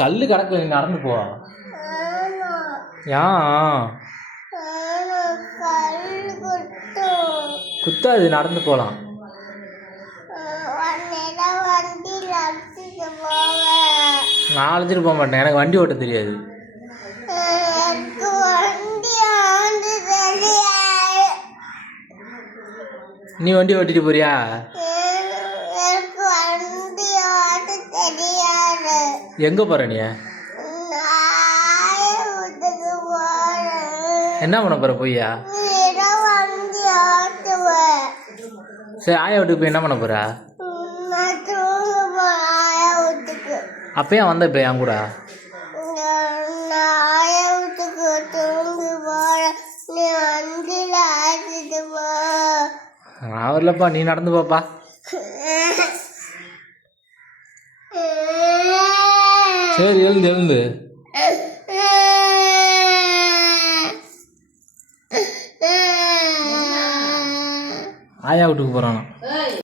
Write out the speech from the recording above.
கல் கிடக்கு, நீ நடந்து போ. ஏன் குத்தாது, நடந்து போலாம். நான் அழைச்சிட்டு போக மாட்டேன், எனக்கு வண்டி ஓட்ட தெரியாது. நீ வண்டி ஓட்டிட்டு போறியா? எங்க போற நீ? என்ன பண்ண போற போய்யா? சரி, ஆயா வீட்டுக்கு போய் என்ன பண்ண போற? அப்பயே வந்த இப்ப என் கூட நான் வரலப்பா, நீ நடந்து போப்பா. சரி, எழுந்து எழுந்து. ஆயா வீட்டுக்கு போறானா?